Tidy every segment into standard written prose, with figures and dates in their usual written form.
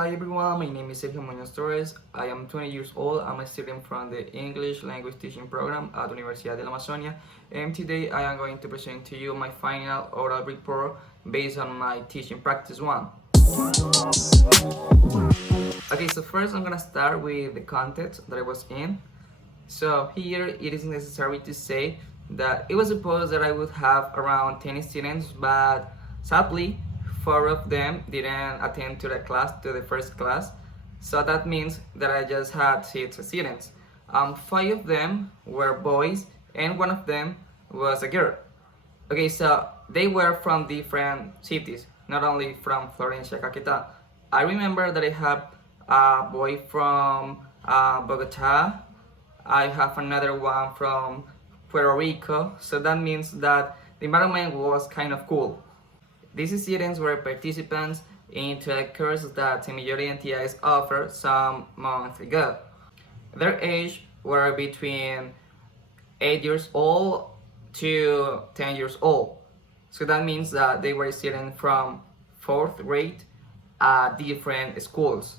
Hi everyone, my name is Sergio Muñoz Torres. I am 20 years old. I'm a student from the English language teaching program at Universidad de la Amazonia, and today I am going to present to you my final oral report based on my teaching practice 1. Okay, so first I'm gonna start with the context that I was in. So here it is necessary to say that it was supposed that I would have around 10 students, but sadly 4 of them didn't attend to the first class. So that means that I just had 6 students. 5 of them were boys and 1 of them was a girl. Okay, so they were from different cities, not only from Florencia, Caquetá. I remember that I had a boy from Bogota. I have another one from Puerto Rico, so that means that the environment was kind of cool. These students were participants into a course that Semillero Identidades offered some months ago. Their age were between 8 years old to 10 years old. So that means that they were students from 4th grade at different schools.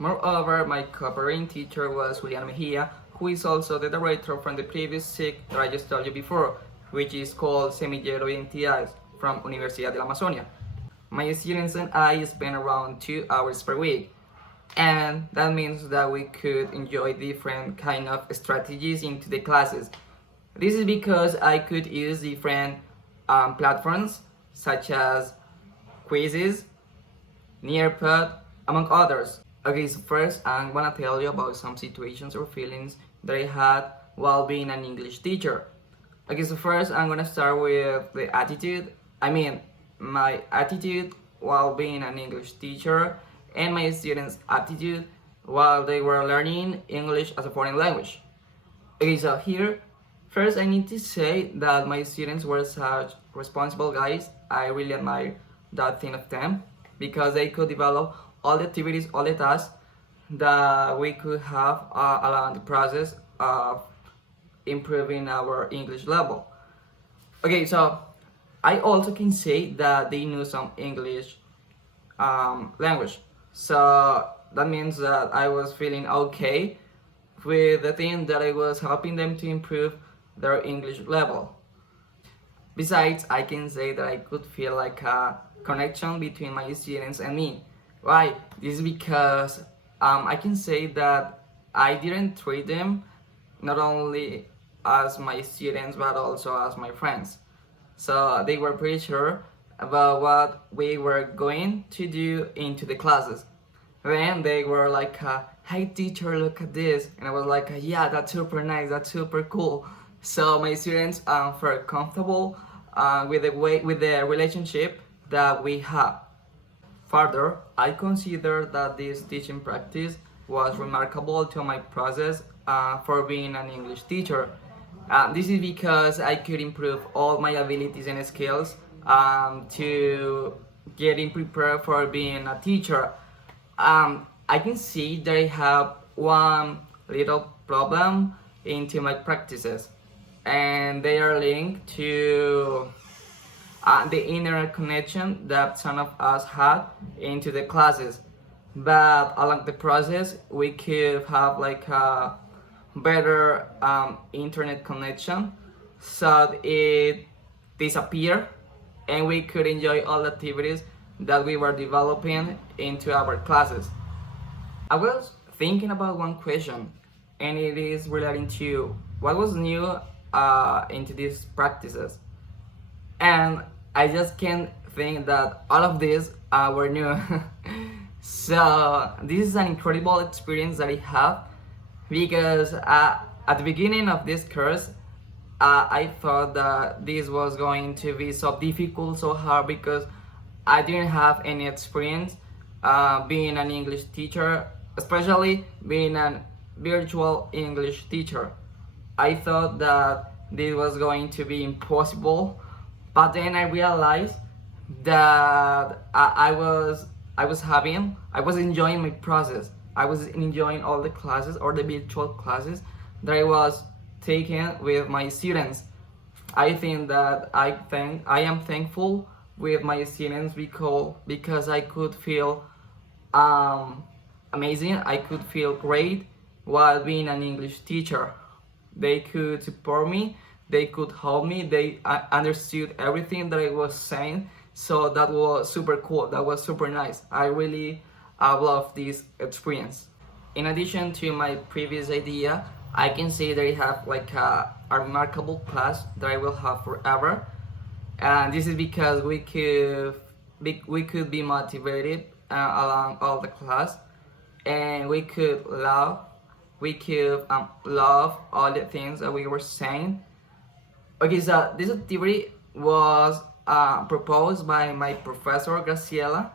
Moreover, my cooperating teacher was Juliana Mejia, who is also the director from the previous SIC that I just told you before, which is called Semillero Identidades from Universidad de la Amazonia. My students and I spent around 2 hours per week, and that means that we could enjoy different kind of strategies into the classes. This is because I could use different platforms such as quizzes, Nearpod, among others. Okay, so first I'm gonna tell you about some situations or feelings that I had while being an English teacher. Okay, so first I'm gonna start with the attitude. My attitude while being an English teacher and my students' attitude while they were learning English as a foreign language. Okay, so here, first I need to say that my students were such responsible guys. I really admire that thing of them because they could develop all the activities, all the tasks that we could have along the process of improving our English level. Okay, so I also can say that they knew some English language. So that means that I was feeling okay with the thing that I was helping them to improve their English level. Besides, I can say that I could feel like a connection between my students and me. Why? This is because I can say that I didn't treat them not only as my students but also as my friends. So they were pretty sure about what we were going to do into the classes. Then they were like, "Hey teacher, look at this," and I was like, "Yeah, that's super nice, that's super cool." So my students felt comfortable with the relationship that we have. Further, I consider that this teaching practice was remarkable to my process for being an English teacher. This is because I could improve all my abilities and skills to getting prepared for being a teacher. I can see that I have one little problem into my practices, and they are linked to the internet connection that some of us had into the classes. But along the process, we could have like a better internet connection, so it disappeared and we could enjoy all the activities that we were developing into our classes. I was thinking about one question, and it is relating to what was new into these practices. And I just can't think that all of these were new. So this is an incredible experience that I have because at the beginning of this course, I thought that this was going to be so difficult, so hard, because I didn't have any experience being an English teacher, especially being a virtual English teacher. I thought that this was going to be impossible, but then I realized that I was enjoying my process. I was enjoying all the classes or the virtual classes that I was taking with my students. I think that I am thankful with my students because I could feel um, amazing. I could feel great while being an English teacher. They could support me, they could help me, they understood everything that I was saying. So that was super cool, that was super nice. I really love this experience. In addition to my previous idea, I can say that I have like a remarkable class that I will have forever. And this is because we could be motivated along all the class, and we could love all the things that we were saying. Okay, so this activity was proposed by my professor Graciela,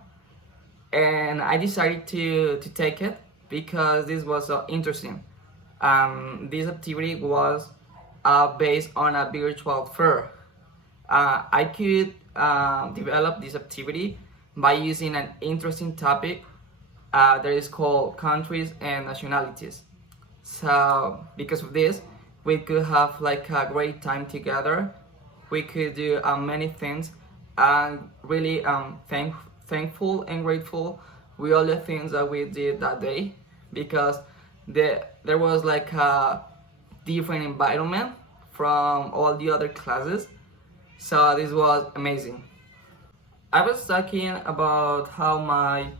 and I decided to take it because this was so interesting. This activity was based on a virtual fair. I could develop this activity by using an interesting topic that is called countries and nationalities. So because of this, we could have like a great time together. We could do many things, and really thankful and grateful with all the things that we did that day, because there was like a different environment from all the other classes. So this was amazing. I was talking about how my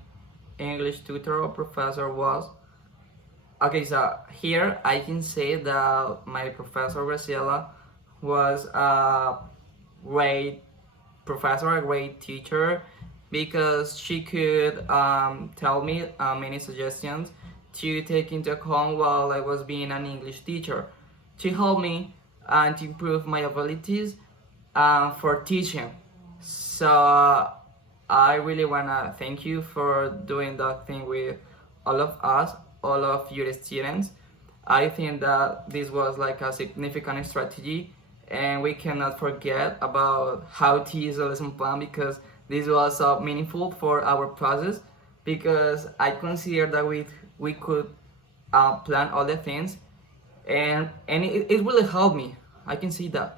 English tutor or professor was. Okay, so here I can say that my professor Graciela was a great professor, a great teacher, because she could tell me many suggestions to take into account while I was being an English teacher, to help me and to improve my abilities for teaching. So I really wanna thank you for doing that thing with all of us, all of your students. I think that this was like a significant strategy, and we cannot forget about how to use a lesson plan, because this was so meaningful for our process, because I consider that we could plan all the things, and it really helped me. I can see that.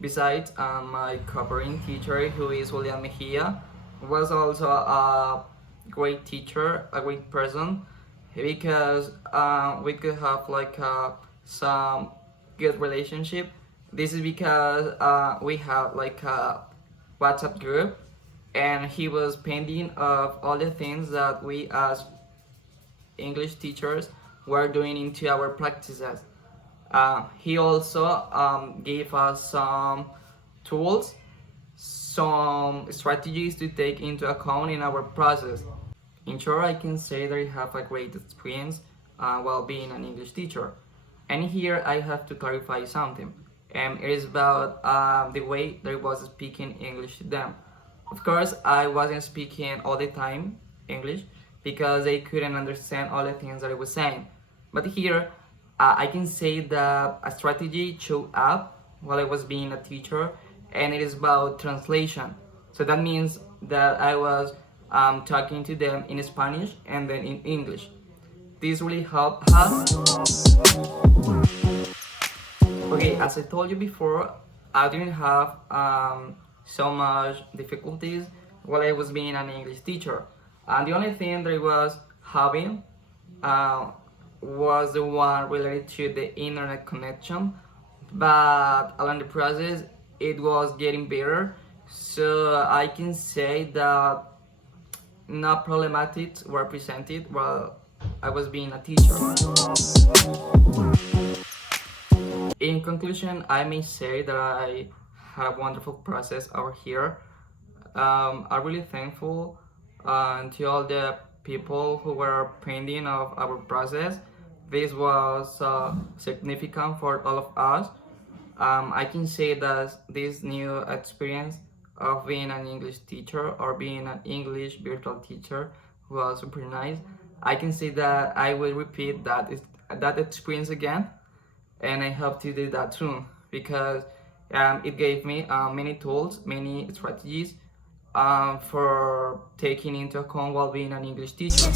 Besides, my covering teacher, who is Julian Mejia, was also a great teacher, a great person, because we could have like some good relationship. This is because we have like a WhatsApp group, and he was pending of all the things that we as English teachers were doing into our practices. He also gave us some tools, some strategies to take into account in our process. In short, I can say that I have a great experience while being an English teacher. And here I have to clarify something. It is about the way that I was speaking English to them. Of course, I wasn't speaking all the time English, because they couldn't understand all the things that I was saying. But here, I can say that a strategy showed up while I was being a teacher, and it is about translation. So that means that I was talking to them in Spanish and then in English. This really helped us. Okay, as I told you before, I didn't have so much difficulties while I was being an English teacher. And the only thing that I was having was the one related to the internet connection, but along the process it was getting better. So I can say that no problematics were presented while I was being a teacher. In conclusion, I may say that I had a wonderful process over here. I'm really thankful to all the people who were pending of our process. This was significant for all of us. I can say that this new experience of being an English teacher or being an English virtual teacher was super nice. I can say that I will repeat that experience again, and I hope to do that soon, because it gave me many tools, many strategies for taking into account while being an English teacher.